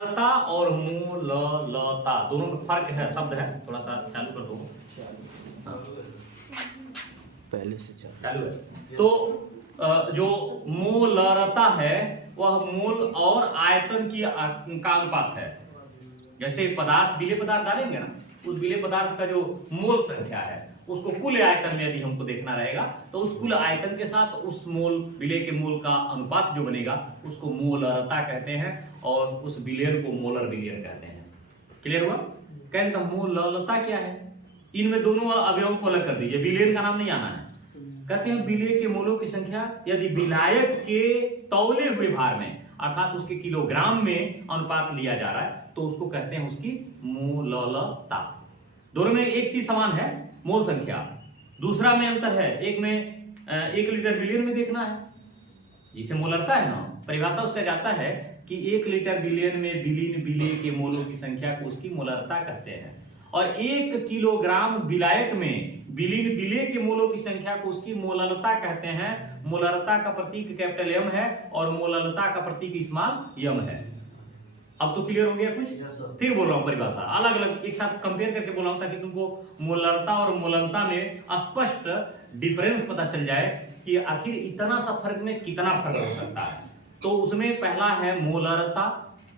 लता और मूललता दोनों में फर्क है, शब्द है। थोड़ा सा चालू कर दो। हाँ। पहले से चालू है। तो जो मूललता है वह मूल और आयतन का अनुपात है। जैसे पदार्थ विलेय पदार्थ डालेंगे ना, उस विलेय पदार्थ का जो मोल संख्या है उसको कुल आयतन में यदि हमको देखना रहेगा तो उस कुल आयतन के साथ उस मोल विलेय के मोल का अनुपात जो बनेगा उसको मोलरता कहते हैं और उस विलेय को मोलर विलेय कहते हैं। क्लियर हुआ? कहते हैं मोललता क्या है? इनमें दोनों अवयवों को अलग कर दीजिए, विलेय का नाम नहीं आना है। कहते हैं विलेय के मोलों की संख्या यदि विलायक के तौले हुए भार में अर्थात उसके किलोग्राम में अनुपात लिया जा रहा है तो उसको कहते हैं उसकी मोललता। दोनों में एक चीज समान है, मोल संख्या, दूसरा में अंतर है। एक में 1 लीटर विलेय में देखना है, जिसे मोलरता है ना, परिभाषा उसका जाता है कि 1 लीटर विलेय में विलीन विलेय के मोलों की संख्या को उसकी मोलरता कहते हैं और 1 किलोग्राम विलायक में विलीन विलेय के मोलों की संख्या को उसकी मोललता कहते हैं। मोलरता का प्रतीक कैपिटल एम है और मोललता का प्रतीक स्मॉल एम है। अब तो क्लियर हो गया कुछ? फिर बोल रहा हूं परिभाषा अलग अलग एक साथ कंपेयर करके बोल रहा हूं ताकि तुमको मोलरता और मोललता में स्पष्ट डिफरेंस पता चल जाए कि आखिर इतना सा फर्क में कितना फर्क हो सकता है। तो उसमें पहला है मोलरता।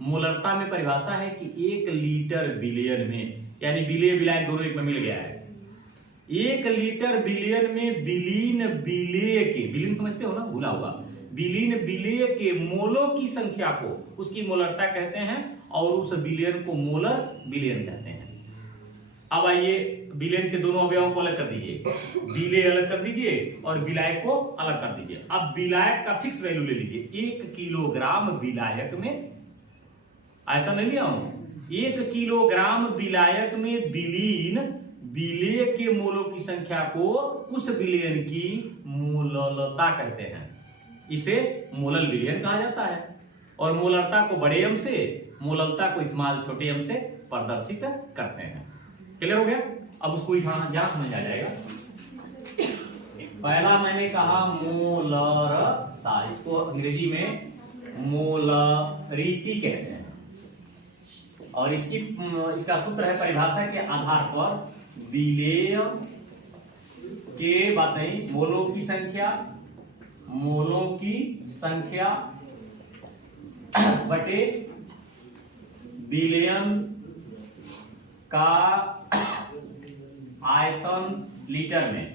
मोलरता में परिभाषा है कि 1 लीटर विलेय में, यानी विलेय विलायक दोनों एक में मिल गया है, 1 लीटर विलेय में विलीन विलेय के, विलीन समझते हो ना, भूला हुआ, विलीन विलेय के मोलों की संख्या को उसकी मोलरता कहते हैं और उस विलेय को मोलर विलेय कहते हैं। अब आइए विलेय के दोनों अवयवों को अलग कर दीजिए, विलेय अलग कर दीजिए और विलायक को अलग कर दीजिए। अब विलायक का फिक्स वैल्यू ले लीजिए, 1 किलोग्राम विलायक में, आयतन ले लिया हूं, 1 किलोग्राम विलायक में विलीन विलेय के मोलों की संख्या को उस विलेय की मोललता कहते हैं। इसे मोलल विलेय कहा जाता है और मोलरता को बड़े एम से, मोललता को स्मॉल छोटे एम से प्रदर्शित करते हैं। क्लियर हो गया? अब उसको यहां समझ आ जाएगा। पहला मैंने कहा मोलरता, इसको अंग्रेजी में मोलरिटी कहते हैं और इसका सूत्र है परिभाषा के आधार पर विलेय के बातें मोलों की संख्या बटे विलयन का आयतन लीटर में,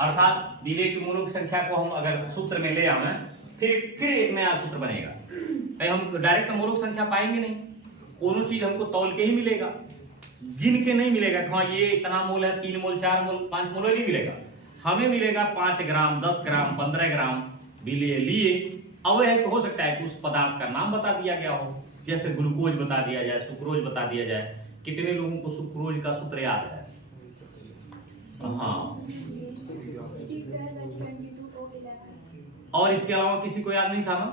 अर्थात विलेय की मोलों की संख्या को हम अगर सूत्र में ले आए फिर एक नया सूत्र बनेगा। हम डायरेक्ट मोलों की संख्या पाएंगे नहीं, कोनो चीज हमको तौल के ही मिलेगा, गिन के नहीं मिलेगा। हाँ ये इतना मोल है, 3 मोल 4 मोल 5 मोल नहीं मिलेगा, हमें मिलेगा 5 ग्राम 10 ग्राम 15 ग्राम विलेय लिए। अब है हो सकता है कि उस पदार्थ का नाम बता दिया गया हो, जैसे ग्लूकोज बता दिया जाए, सुक्रोज बता दिया जाए। कितने लोगों को सुक्रोज का सूत्र याद है? हाँ, और इसके अलावा किसी को याद नहीं था ना?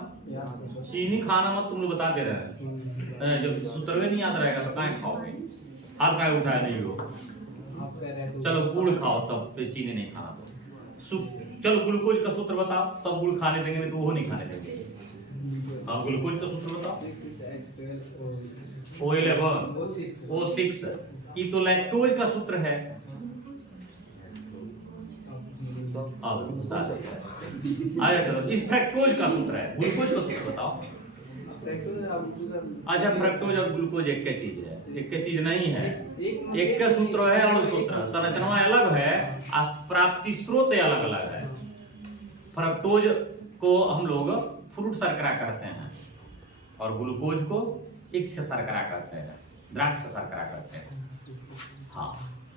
चीनी खाना मत, तुम लोग बता दे रहे हैं, जब सूत्र में नहीं याद रहेगा तो कहाँ खाओगे? हाथ कहाँ उठाया नहीं हो? चलो गुड़ खाओ तब चीनी नहीं खाना तो। चलो ग्लूकोज का सूत्र बताओ, तब गुड़ खाने देंगे, तो वो नहीं खाने देंगे। हाँ ग्लूकोज का सूत्र बताओ। O11 O6, ये तो लैक्टोज का सूत्र है। आया चलो, इस फ्रक्टोज का सूत्र है, ग्लूकोज का सूत्र बताओ। अच्छा फ्रक्टोज और ग्लूकोज एक के चीज है? एक के चीज नहीं है, एक का सूत्र है और सूत्र संरचना अलग है, प्राप्ति स्रोत अलग अलग है। फ्रक्टोज को हम लोग फ्रूट शर्करा कहते हैं और ग्लूकोज को इक्ष शर्करा कहते हैं, द्राक्ष शर्करा कहते हैं। हाँ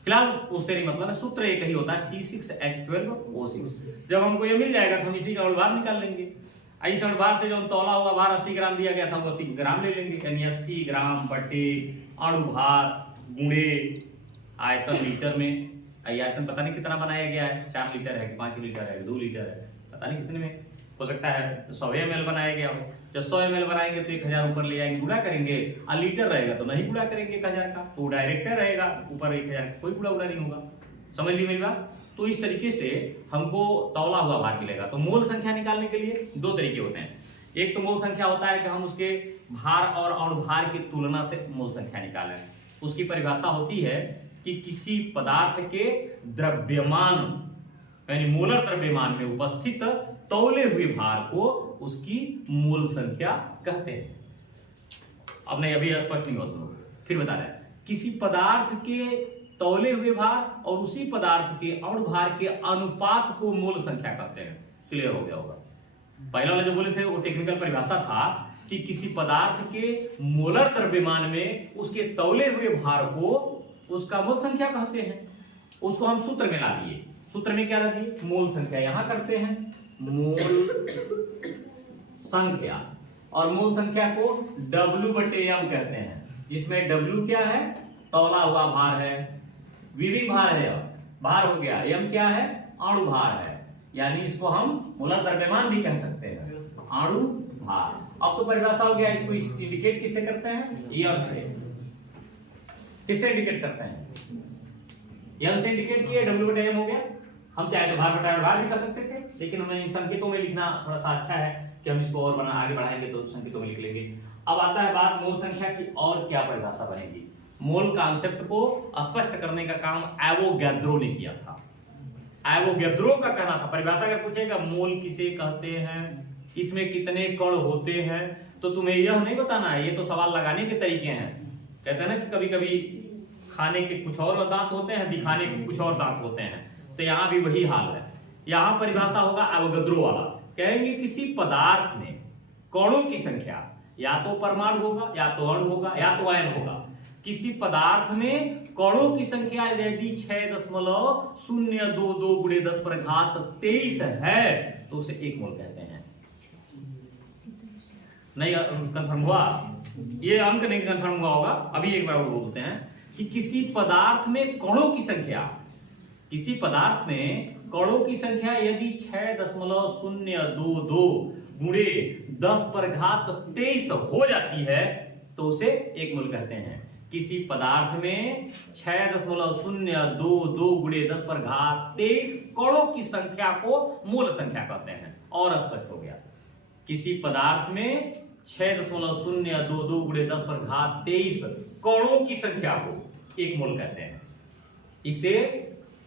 फिलहाल उससे नहीं मतलब है, सूत्र एक ही होता है C6H12O6। जब हमको ये मिल जाएगा तो हम इसी का अणुभार निकाल लेंगे। इस अणुभार से जो तौला हुआ भार 80 ग्राम दिया गया था, हम 80 ग्राम ले लेंगे, यानी 80 ग्राम बटे अणुभार गुणे आयतन लीटर में। आयतन पता नहीं कितना बनाया गया है, 4 लीटर है कि 5 लीटर है, 2 लीटर है, पता नहीं कितने में हो सकता है। 100 ml बनाया गया हो, जब 100 ml बनाएंगे तो 1000 ऊपर ले आएंगे, गुणा करेंगे। और लीटर रहेगा तो नहीं गुणा करेंगे 1000 का, तो डायरेक्ट रहेगा ऊपर 1000, कोई गुणा नहीं होगा। समझ ली मेरी बात? तो इस तरीके से हमको तौला हुआ भार मिलेगा। तो मोल संख्या निकालने के लिए 2 तरीके होते हैं। एक तो मोल संख्या होता है कि हम उसके भार और अणुभार की तुलना से मूल संख्या निकालें। उसकी परिभाषा होती है कि किसी पदार्थ के द्रव्यमान यानी मोलर द्रव्यमान में उपस्थित तौले हुए भार को उसकी मूल संख्या कहते हैं। अब नहीं, अभी स्पष्ट नहीं हुआ तुम लोग, फिर बता रहे हैं। किसी पदार्थ के तौले हुए भार और उसी पदार्थ के अणुभार के अनुपात को मूल संख्या कहते हैं। क्लियर हो गया होगा। पहला वाला जो बोले थे वो टेक्निकल परिभाषा था कि किसी पदार्थ के मोलर द्रव्यमान में उसके तौले हुए भार को उसका मूल संख्या कहते हैं। उसको हम सूत्र में ला दिए। सूत्र में क्या ला दिए? मूल संख्या। यहां करते हैं मूल संख्या, और मूल संख्या को W/M कहते हैं, जिसमें W क्या है? तौला हुआ भार है। V भी भार है, भार हो गया। M क्या है? अणु भार है, यानी इसको हम मोलर द्रव्यमान भी कह सकते हैं, अणु भार। अब तो परिभाषा हो गया। इसको इंडिकेट किससे करते हैं? एल से। किससे इंडिकेट करते हैं? एल से इंडिकेट किया, W/M हो गया। हम चाहे तो भार बटा भार भी कर सकते थे, लेकिन हमें इन संकेतों में लिखना थोड़ा सा अच्छा है कि हम इसको और आगे बढ़ाएंगे तो संकेतों में लिख लेंगे। अब आता है बात मूल संख्या की, और क्या परिभाषा बनेगी। मोल कॉन्सेप्ट को स्पष्ट करने का काम एवोगैड्रो ने किया था। एवोगैड्रो का कहना था, परिभाषा अगर पूछेगा मोल किसे कहते हैं, इसमें कितने कण होते हैं, तो तुम्हें यह नहीं बताना है। ये तो सवाल लगाने के तरीके हैं। कहते हैं ना कि कभी कभी खाने के कुछ और दांत होते हैं, दिखाने के कुछ और दांत होते हैं, तो यहां भी वही हाल है। यहां परिभाषा होगा एवोगैड्रो वाला। कहेंगे किसी पदार्थ में कणों की संख्या या तो परमाणु होगा, या तो अणु होगा, या तो आयन होगा। किसी पदार्थ में कणों की संख्या यदि 6.022 × 10⁻23 है तो उसे 1 मोल कहते हैं। नहीं कंफर्म हुआ? ये अंक नहीं कंफर्म हुआ होगा। अभी एक बार बोलते हैं कि किसी पदार्थ में कणों की संख्या, किसी पदार्थ में कणों की संख्या यदि 6.022 × 10⁻23 हो जाती है तो उसे 1 मोल कहते हैं। किसी पदार्थ में 6.022 × 10⁻23 कणों की संख्या को मूल संख्या कहते हैं। और स्पष्ट हो गया। किसी पदार्थ में 6.022 × 10⁻23 कणों की संख्या को 1 मोल कहते हैं। इसे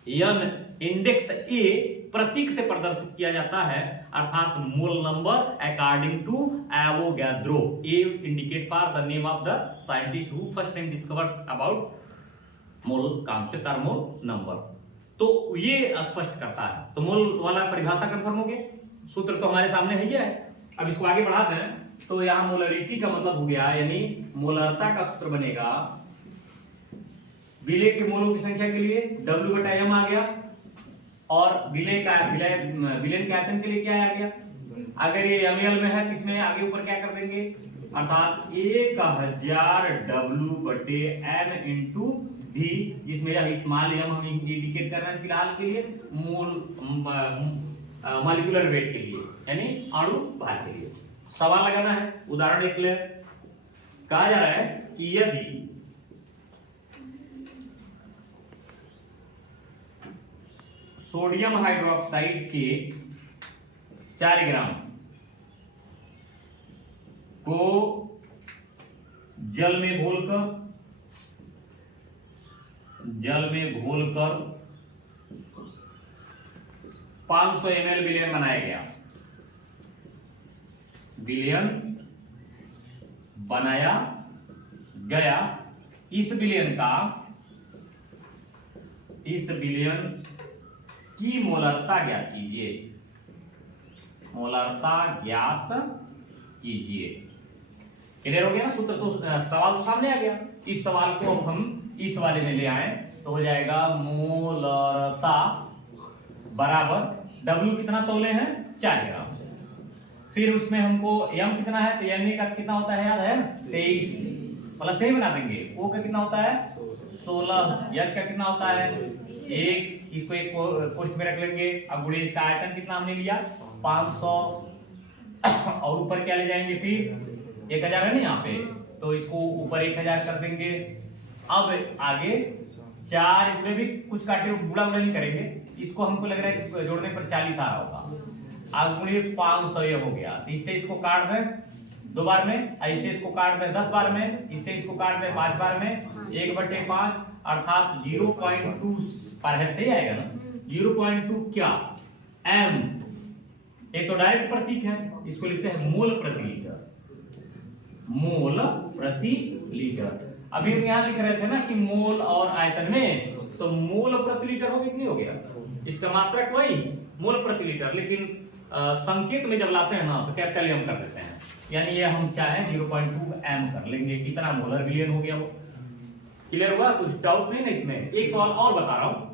N इंडेक्स A प्रतीक से प्रदर्शित किया जाता है, अर्थात mole number according to Avogadro. A indicate for the name of the scientist who first time discovered about mole concept और मोल नंबर। तो ये स्पष्ट करता है। तो मोल वाला परिभाषा कंफर्म हो गया। सूत्र तो हमारे सामने है ही है। अब इसको आगे बढ़ाते हैं तो यहां मोलरिटी का मतलब हो गया, यानी मोलरता का सूत्र बनेगा। विलय के मोलों की संख्या के लिए W/M आ गया, और विलयन के आयतन के लिए क्या आ गया? अगर ये ml में है तो इसमें आगे ऊपर क्या कर देंगे, अर्थात 1000 W/M × V, जिसमें यह स्मॉल m हम इंडिकेट कर रहे हैं फिलहाल के लिए मोल मॉलिक्यूलर वेट के लिए, यानी अणु भार के लिए। सवाल लगाना है। उदाहरण देख ले। कहा जा रहा है कि यदि सोडियम हाइड्रोक्साइड के 4 ग्राम को जल में घोलकर 500 ml विलयन बनाया गया। विलयन बनाया गया। इस विलयन की मोलरता ज्ञात कीजिए। मोलरता ज्ञात कीजिए। क्लियर हो गया ना? सूत्र तो सवाल तो सामने आ गया। इस सवाल को अब हम इस वाले में ले आए तो हो जाएगा मोलरता बराबर W कितना तौले हैं? 4 ग्राम। फिर उसमें हमको M कितना है, तो M का कितना होता है याद है? 23 प्लस ही बना देंगे। O का कितना होता है? 16। H का कितना होता है? 1। इसको एक पोस्ट में रख लेंगे। अब गुणे इसका आयतन कितना हमने लिया? 500। और ऊपर क्या ले जाएंगे? फिर 1000 है ना यहाँ पे, तो इसको ऊपर 1000 कर देंगे। अब आगे 4 में भी कुछ काटे बुढ़ा नहीं करेंगे। इसको हमको लग रहा है जोड़ने पर 40 आ रहा होगा। अब गुणे 500 ये हो गया, तो इससे इसको काट दें 2 बार में, ऐसे इसको काट दें 10 बार में, इससे इसको काट दें 5 बार में, 1/5 अर्थात 0.2 पर है, सही आएगा ना। 0.2 क्या m, ये तो डायरेक्ट प्रतीक है, इसको लिखते हैं मोल प्रति लीटर, मोल प्रति लीटर। अभी हम यहाँ लिख रहे थे ना कि मोल और आयतन में, तो मोल प्रति लीटर हो गया कि नहीं हो गया, इसका मात्रक वही मोल प्रति लीटर, लेकिन संकेत में जब लाते हैं ना तो कैपिटल एम कर देते हैं, यानी ये हम चाहे 0.2 m कर लेंगे, कितना मोलर बिलियन हो गया वो। क्लियर हुआ, कुछ डाउट नहीं ना इसमें। एक सवाल और बता रहा हूँ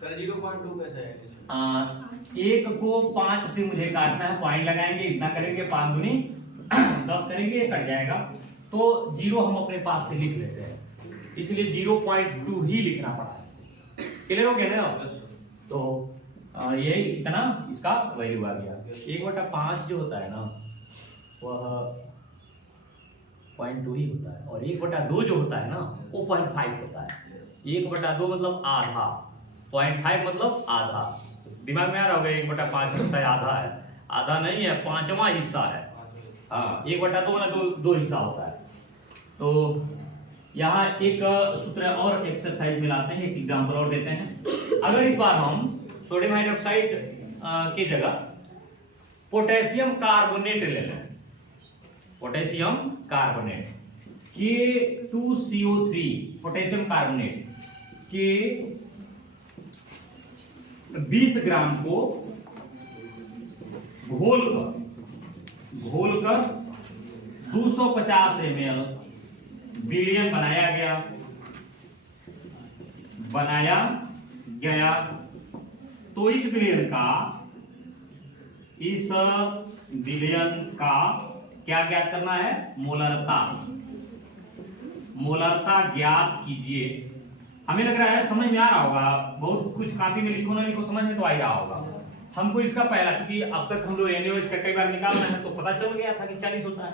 सर, 0.2 कैसे है? 1 को 5 से मुझे काटना है, पॉइंट लगाएंगे, इतना करेंगे, 5 दूनी 10 करेंगे, कट जाएगा, तो 0 हम अपने पास से लिख लेते हैं, इसलिए 0.2 ही लिखना पड़ा है। क्लियर हो गया ना। तो ये इतना इसका वैल्यू आ गया। 1/5 जो होता है ना वह 0.2 ही होता है, और 1/2 जो होता है ना वो 0.5 होता है। 1/2 मतलब आधा, 0.5 मतलब आधा। दिमाग में आ रहा होगा 1/5 होता है आधा है, आधा नहीं है, 5वां हिस्सा है। हाँ, 1/2 मतलब 2 हिस्सा होता है। तो यहाँ एक सूत्र और एक्सरसाइज में लाते हैं, एक एग्जांपल और देते हैं। अगर इस बार हम सोडियम हाइड्रोक्साइड की जगह पोटेशियम कार्बोनेट ले लें, potassium carbonate K2CO3, potassium carbonate के 20 ग्राम को घोलकर 250 ml विलयन बनाया गया, तो इस विलयन का क्या ज्ञात करना है, मोलरता ज्ञात कीजिए। हमें लग रहा है समझ में आ रहा होगा, बहुत कुछ कॉपी में लिखो ना लिखो समझ में तो आ ही रहा होगा। हमको इसका पहला, क्योंकि अब तक हम लोग एनओ इसका कई बार निकालना है तो पता चल गया था कि 40 होता है,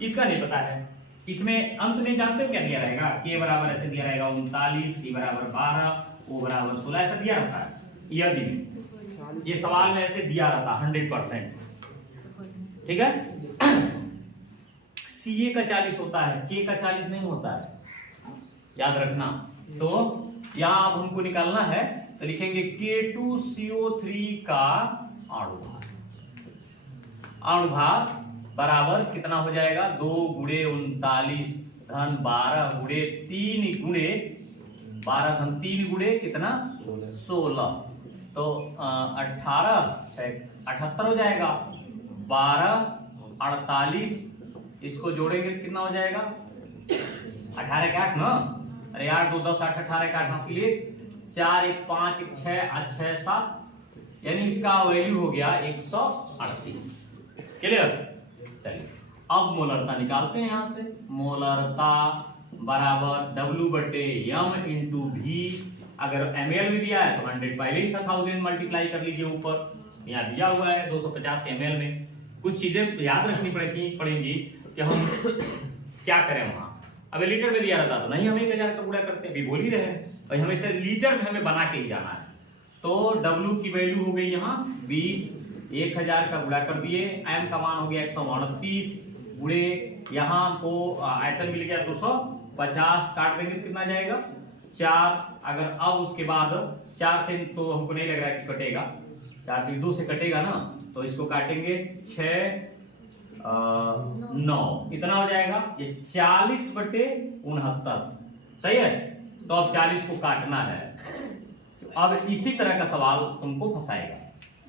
इसका नहीं पता है। इसमें अंत नहीं जानते क्या दिया रहेगा, के बराबर ऐसे दिया रहेगा 39, ई बराबर 12, ओ बराबर 16, ऐसा दिया रहता है। यदि ये सवाल में ऐसे दिया रहता 100%, ठीक है। सीए का 40 होता है, के का 40 नहीं होता है, याद रखना। तो यहां अब हमको निकालना है, तो लिखेंगे K2CO3 का अणुभार बराबर कितना हो जाएगा, 2 गुणे 39 धन 12 गुणे 3 गुणे 12 धन 3 गुणे कितना 16, तो 18 78 हो जाएगा। 12 48 इसको जोड़ेंगे तो कितना हो जाएगा, 18 के 8 ना, अरे 8 2 10 8 18 के 8, इसलिए 4 1 5 1 6 8 6 7, यानी इसका वैल्यू हो गया 138। क्लियर। चलिए अब मोलरता निकालते हैं। यहां से मोलरता बराबर W/m इंटू V, अगर ml में दिया है तो 100 पहले ही 1000 मल्टीप्लाई कर लीजिए, ऊपर यहाँ दिया हुआ है 250 ml में। कुछ चीजें याद रखनी पड़ेंगी कि हम क्या करें वहां। अब लीटर में दिया रहता तो नहीं हम 1000 का गुणा करते, अभी बोल ही रहे हैं भाई, हमें इसे लीटर में हमें बना के ही जाना है। तो W की वैल्यू हो गई यहाँ 20, 1000 का गुणा कर दिए, m का मान हो गया 129 गुणे यहाँ को आयतन मिल गया 250, काट देंगे तो कितना जाएगा 4। अगर अब उसके बाद 4 से तो हमको नहीं लग रहा है कि कटेगा, 4 2 से कटेगा ना, तो इसको काटेंगे 6 9, इतना हो जाएगा ये 40/69, सही है। तो अब 40 को काटना है। अब इसी तरह का सवाल तुमको फंसाएगा,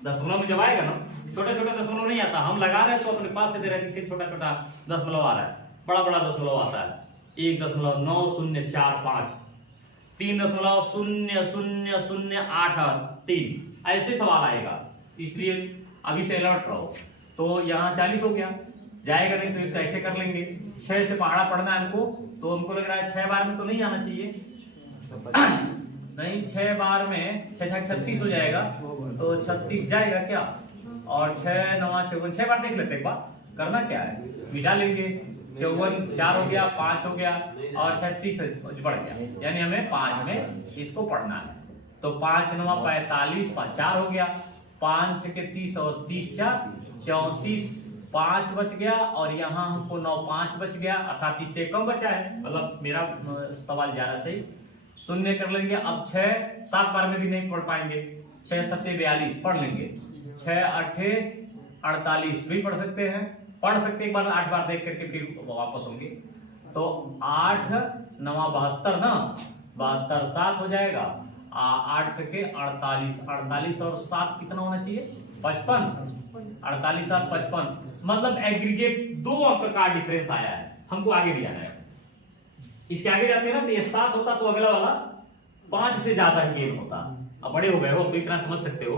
दशमलव में जब आएगा ना, छोटा छोटा दशमलव नहीं आता, हम लगा रहे हैं तो अपने पास से दे रहे हैं, छोटा छोटा दशमलव आ रहा है, बड़ा बड़ा दशमलव आता है 1.9045, 3.000083, ऐसे सवाल आएगा, इसलिए अभी से अलर्ट रहो। तो यहाँ 40 हो गया, जाएगा नहीं तो कैसे कर लेंगे, 6 से पहाड़ा पढ़ना है हमको, तो हमको लग रहा है 6 बार में तो नहीं आना चाहिए, नहीं 6 बार में 6 6 36 हो जाएगा, तो 36 जाएगा क्या, और 6 9 54, 6 बार देख लेते एक बार, करना क्या है, मिटा लेंगे, 54 4 हो गया, 5 हो गया और 36 बढ़ गया, यानी हमें 5 में इसको पढ़ना है। तो 5 9 45, 5 4 हो गया, 5 6 के 30 और 30 4 34, 5 बच गया और यहाँ हमको 9 5 बच गया, अर्थात इससे कम बचा है, मतलब मेरा सवाल ज्यादा सही। शून्य कर लेंगे। अब 6 7 बार में भी नहीं पढ़ पाएंगे, 6 7 42 पढ़ लेंगे, 6 8 48 भी पढ़ सकते हैं, एक बार 8 बार देख करके फिर वापस होंगे। तो 8 9 72 ना, 72 7 हो जाएगा, 8 छके 48, 48 और 7 कितना होना चाहिए 55, 48 7 55, मतलब एग्रीगेट 2 अंक का डिफरेंस आया है। हमको आगे भी जाना है, इसके आगे जाते हैं ना तो ये 7 होता तो अगला वाला 5 से ज्यादा ही गेन होता। अब बड़े हो गए हो तो इतना समझ सकते हो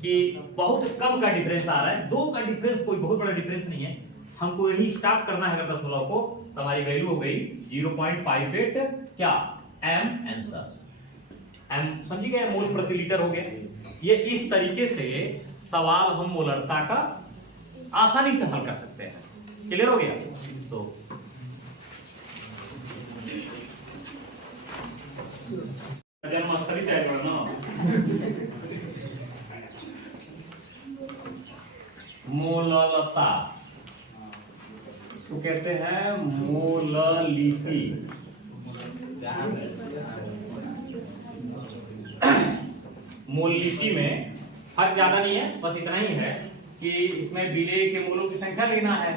कि बहुत कम का डिफरेंस आ रहा है, 2 का डिफरेंस कोई बहुत बड़ा डिफरेंस नहीं है। हमको यही स्टॉप करना है अगर दशमलव को, तो हमारी वैल्यू हो गई 0.58 क्या एम आंसर। एम समझी गए, मोल प्रति लीटर हो गया। ये इस तरीके से सवाल हम मोलरता का आसानी से हल कर सकते हैं। क्लियर हो गया? तो जन्माष्टमी से आएगा ना, मोललता इसको कहते हैं मोललिटी। मोललिटी में फर्क ज्यादा नहीं है, बस इतना ही है कि इसमें विलेय के मोलों की संख्या लेना है।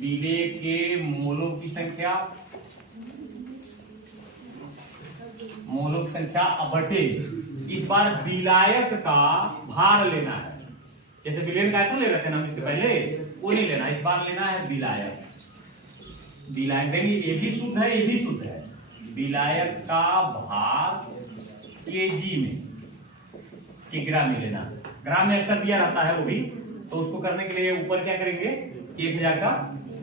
विलेय के मोलों की संख्या, मोलों की संख्या बटे इस बार विलायक का भार लेना है। जैसे विलेयन का आयतन ले रहे थे ना हम इसके पहले, वो नहीं लेना, इस बार लेना है विलायक। विलायक देखिए ये भी शुद्ध है, ये भी शुद्ध है। विलायक का भार केजी में, किग्रा में लेना। ग्राम में अक्सर दिया रहता है वो भी, तो उसको करने के लिए ऊपर क्या करेंगे 1000 का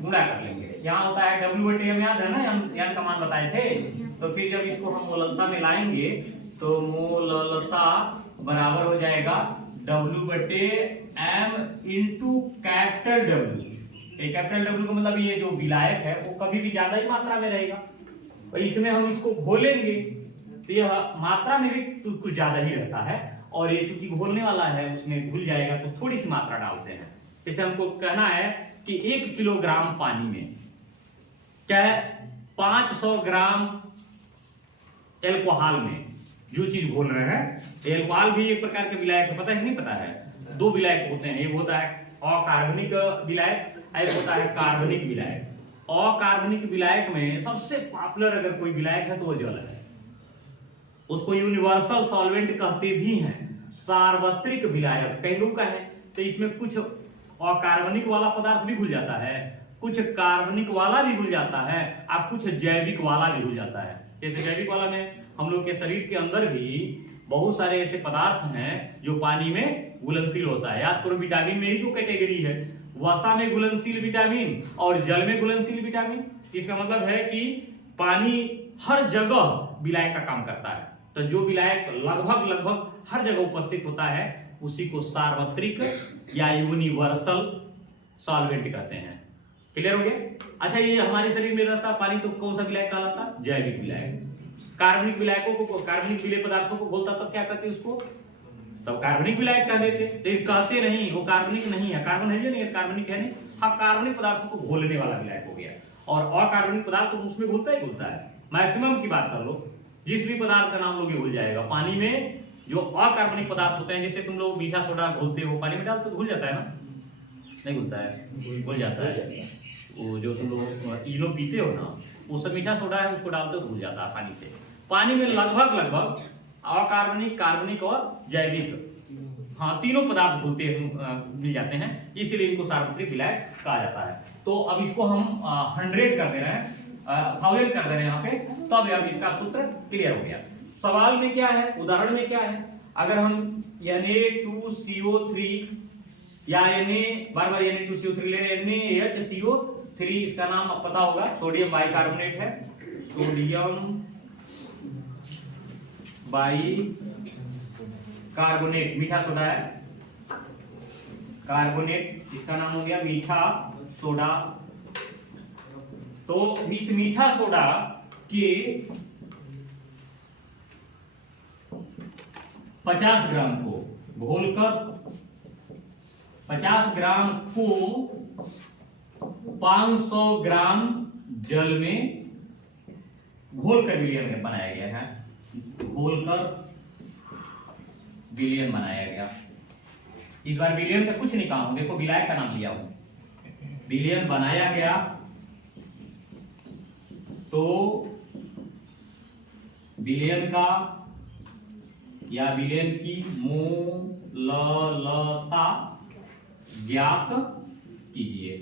गुणा कर लेंगे। यहाँ होता है W/m, याद है ना, यान का मान बताए थे। तो फिर जब इसको हम मोललता में लाएंगे तो मोललता बराबर हो जाएगा W/m into capital W। Capital W का मतलब ये जो विलायक है वो कभी भी ज्यादा ही मात्रा में रहेगा, तो इसमें हम इसको घोलेंगे तो यह मात्रा में भी कुछ ज्यादा ही रहता है, और ये चूंकि घोलने वाला है उसमें घुल जाएगा तो थोड़ी सी मात्रा डालते हैं। जैसे हमको कहना है कि 1 किलोग्राम पानी में क्या है 500 ग्राम एल्कोहल में जो चीज घोल रहे हैं। एल्कोहल भी एक प्रकार के विलायक है, पता है कि नहीं पता है? 2 विलायक होते हैं, एक होता है अकार्बनिक विलायक, एक होता है कार्बनिक विलायक। अकार्बनिक विलायक में सबसे पॉपुलर अगर कोई विलायक है तो वो जल है। उसको यूनिवर्सल सॉल्वेंट कहते भी हैं, सार्वत्रिक विलायक कई लोग का है। तो इसमें कुछ अकार्बनिक वाला पदार्थ भी घुल जाता है, कुछ कार्बनिक वाला भी घुल जाता है, और कुछ जैविक वाला भी घुल जाता है। जैसे जैविक वाला में हम लोग के शरीर के अंदर भी बहुत सारे ऐसे पदार्थ हैं जो पानी में घुलनशील होता है। याद करो विटामिन में ही 2 कैटेगरी है, वसा में घुलनशील विटामिन और जल में घुलनशील विटामिन। इसका मतलब है कि पानी हर जगह विलायक का काम करता है। तो जो विलायक लगभग हर जगह उपस्थित होता है उसी को सार्वत्रिक या यूनिवर्सल सॉल्वेंट कहते हैं। क्लियर हो गया? अच्छा, ये हमारे शरीर में रहता पानी तो कौन सा विलायक कहलाता? जैविक विलायक। कार्बनिक विलायकों को, कार्बनिक विलेय पदार्थों को बोलता तब क्या कहते उसको? तब कार्बनिक विलायक कह देते। लेकिन कहते नहीं, वो कार्बनिक नहीं है, कार्बन है नहीं, कार्बनिक है नहीं। हाँ, कार्बनिक पदार्थों को घोलने वाला विलायक हो गया। और अकार्बनिक पदार्थ तो उसमें घुलता ही घुलता है। मैक्सिमम की बात कर लो, जिस भी पदार्थ का नाम लोगे घुल जाएगा। पानी में जो अकार्बनिक पदार्थ होते हैं, जैसे तुम लोग मीठा सोडा घोलते हो, पानी में डालते तो घुल जाता है ना? नहीं घुलता है, घुल जाता है। वो जो तुम लोग इनो पीते हो ना, वो सब मीठा सोडा है, उसको डालते हो तो घुल जाता है आसानी से। पानी में लगभग अकार्बनिक, कार्बनिक और जैविक, हाँ, तीनों पदार्थ घुलते मिल जाते हैं, इसीलिए इनको सार्वत्रिक विलायक कहा जाता है। तो अब इसको हम 100 कर दे रहे हैं, 1000 कर दे रहे हैं यहाँ पे, तब अब इसका सूत्र क्लियर हो गया। सवाल में क्या है, उदाहरण में क्या है? अगर हम Na2CO3 या बार Na2CO3 ले रहे हैं, NaHCO3, इसका नाम पता होगा, सोडियम बाइकार्बोनेट है। सोडियम बाइकार्बोनेट मीठा सोडा है, कार्बोनेट, इसका नाम हो गया मीठा सोडा। तो इस मीठा सोडा के 50 ग्राम को घोलकर 50 ग्राम को 500 ग्राम जल में घोलकर विलयन बनाया गया है, घोलकर विलयन बनाया गया। इस बार विलयन का कुछ नहीं कहा हूं, देखो विलायक का नाम लिया हूं। विलयन बनाया गया तो विलयन का या विलयन की मोललता ज्ञात कीजिए।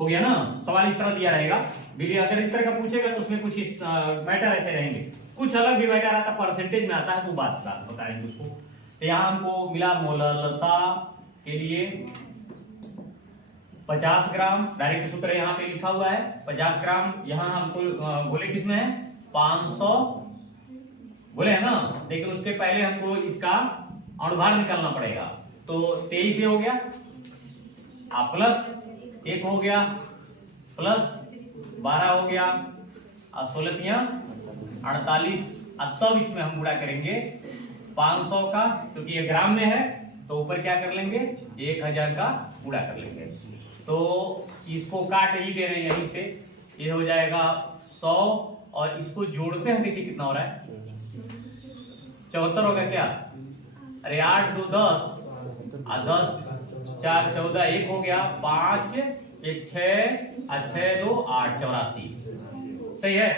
हो गया ना? सवाल इस तरह दिया रहेगा। विलयन अगर इस तरह का पूछेगा तो उसमें कुछ मैटर ऐसे रहेंगे, कुछ अलग भी मैटर आता, परसेंटेज में आता है, तो बात साथ बताएंगे उसको। तो यहाँ हमको मिला मोललता के लिए 50 ग्राम, डायरेक्ट सूत्र यहाँ पे लिखा हुआ है 50 ग्राम। यहाँ हमको बोले किसमें है 500 बोले है ना, लेकिन उसके पहले हमको इसका अणुभार निकालना पड़ेगा। तो 23 ये हो गया, प्लस 1 हो गया, प्लस 12 हो गया, और 16 48, तब इसमें हम गुणा करेंगे 500 का, क्योंकि ये ग्राम में है तो ऊपर क्या कर लेंगे 1000 का गुणा कर लेंगे। तो इसको काट ही दे रहे हैं यहीं से, ये हो जाएगा 100, और इसको जोड़ते हैं देखिए कितना हो रहा है 74 होगा क्या? अरे 8 2 10, 10 4 14, 1 हो गया, 5 1 6 6 2 8, 84 सही है,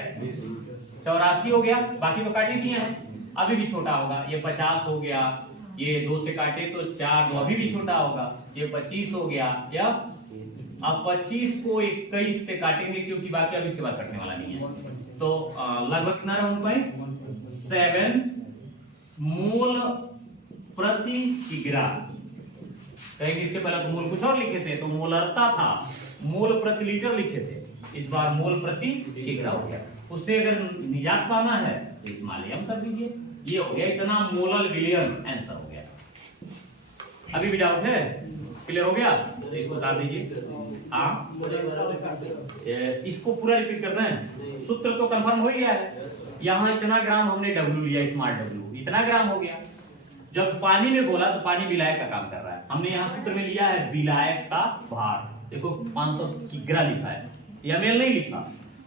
84 हो गया। बाकी तो काट ही दिए हैं, अभी भी छोटा होगा, ये 50 हो गया, ये 2 से काटे तो 4, तो अभी भी छोटा होगा, ये 25 हो गया। या अब 25 को 21 से काटेंगे क्योंकि बाकी अब इसके बाद कटने वाला नहीं है, तो लगभग कितना रहा 1.7 मोल प्रति किग्रा। कहेंगे इसके पहले तो मोल कुछ और लिखे थे, तो मोलरता था, मोल प्रति लीटर लिखे थे, इस बार मोल प्रति किग्रा हो गया। उससे अगर निजात पाना है तो इस मालयम कर दीजिए, ये हो गया इतना मोलल विलयन, आंसर हो गया। अभी भी डाउट है? क्लियर हो गया? तो इसको उतार दीजिए। हाँ, इसको पूरा रिपीट करना है, सूत्र तो कंफर्म हो ही गया है। यहाँ इतना ग्राम हमने W लिया, स्मार्ट W इतना ग्राम हो गया। जब पानी में बोला तो पानी विलायक का काम कर रहा है, हमने यहाँ सूत्र में लिया है विलायक का भार। देखो 500 किग्रा लिखा है, ml नहीं लिखा,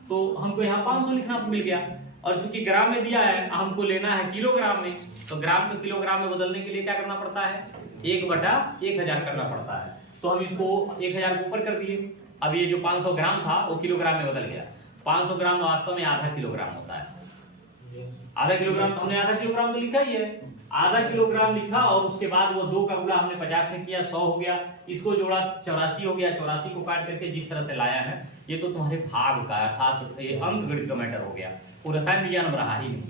तो हमको यहाँ 500 लिखना मिल गया। और चूंकि ग्राम में दिया है, हमको लेना है किलोग्राम में, तो ग्राम को किलोग्राम में बदलने के लिए क्या करना पड़ता है 1/1000 करना पड़ता है। तो हम इसको 1000 को ऊपर कर दिए। अब ये जो 500 ग्राम था वो किलोग्राम में बदल गया। 500 ग्राम वास्तव में आधा किलोग्राम होता है। आधा किलोग्राम हमने आधा किलोग्राम तो लिखा ही है, आधा किलोग्राम लिखा, और उसके बाद वो 2 का गुणा हमने 50 में किया, 100 हो गया, इसको जोड़ा 84 हो गया। 84 को काट करके जिस तरह से लाया है, ये तो तुम्हारे भाग का अर्थात ये अंक गणित का मैटर हो गया, वो रसायन विज्ञान में रहा ही नहीं,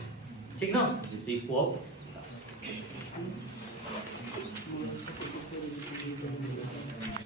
ठीक ना? तो इसको